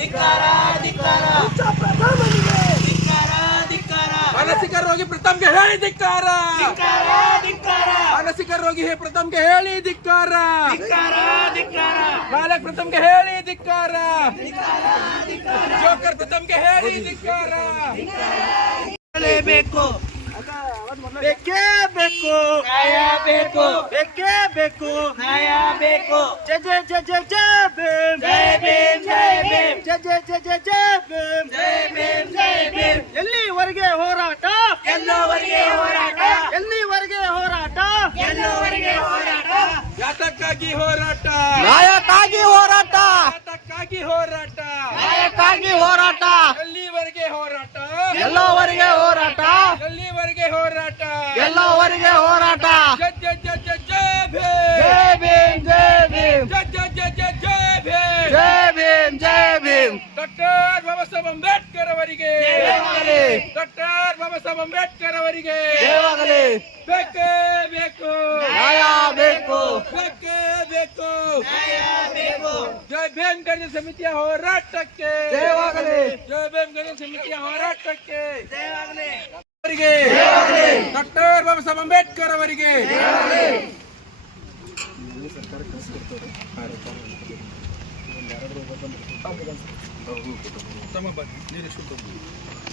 मानसिकर रोगी प्रथम के हेली धिकार मालक प्रथम के हेली धिकार जोकर प्रथम के हेली धिकार बेको बेके बेको आया बेको बेके बेको आया बेको जय जय जय जय जय ಎಲ್ಲಿವರೆಗೆ ಹೋರಾಟ ಎಲ್ಲಿವರೆಗೆ ಹೋರಾಟ ಎಲ್ಲವರೆಗೆ ಹೋರಾಟ ಯಾತಕ್ಕಾಗಿ ಹೋರಾಟ ಆಯಕ್ಕಾಗಿ ಹೋರಾಟ ಆತಕ್ಕಾಗಿ ಹೋರಾಟ ಆಯಕ್ಕಾಗಿ ಹೋರಾಟ ಎಲ್ಲಿವರೆಗೆ ಹೋರಾಟ ಎಲ್ಲವರೆಗೆ ಹೋರಾಟ ಎಲ್ಲಿವರೆಗೆ ಹೋರಾಟ ಎಲ್ಲವರೆಗೆ ಹೋರಾಟ ಡಾಕ್ಟರ್ ಬಾಬಾ ಸಾಹೇಬ್ ಅಂಬೇಡ್ಕರ್ ಅವರಿಗೆ ಜೈವಾಗಲಿ ಡಾಕ್ಟರ್ ಬಾಬಾ ಸಾಹೇಬ್ ಅಂಬೇಡ್ಕರ್ ಅವರಿಗೆ ಜೈವಾಗಲಿ ಬೇಕು ಬೇಕು ನ್ಯಾಯ ಬೇಕು ಬೇಕು ಬೇಕು ನ್ಯಾಯ ಬೇಕು ಜೈ ಭೀಮ್ ಗಣ ಸಮಿತಿಯ ಹೋರಾಟಕ್ಕೆ ಜೈವಾಗಲಿ ಜೈ ಭೀಮ್ ಗಣ ಸಮಿತಿಯ ಹೋರಾಟಕ್ಕೆ ಜೈವಾಗಲಿ ಅವರಿಗೆ ಜೈವಾಗಲಿ ಡಾಕ್ಟರ್ ಬಾಬಾ ಸಾಹೇಬ್ ಅಂಬೇಡ್ಕರ್ ಅವರಿಗೆ ಜೈವಾಗಲಿ ಸರ್ಕಾರ ಕಸ್ಕೊಡ್ತಾರೆ ಒಂದು ಎರಡು ರೂಪಾಯಿ ಬಂದ್ರೆ ಗೊತ್ತಾಗ್ತದೆ Там оба, не решил, что будет.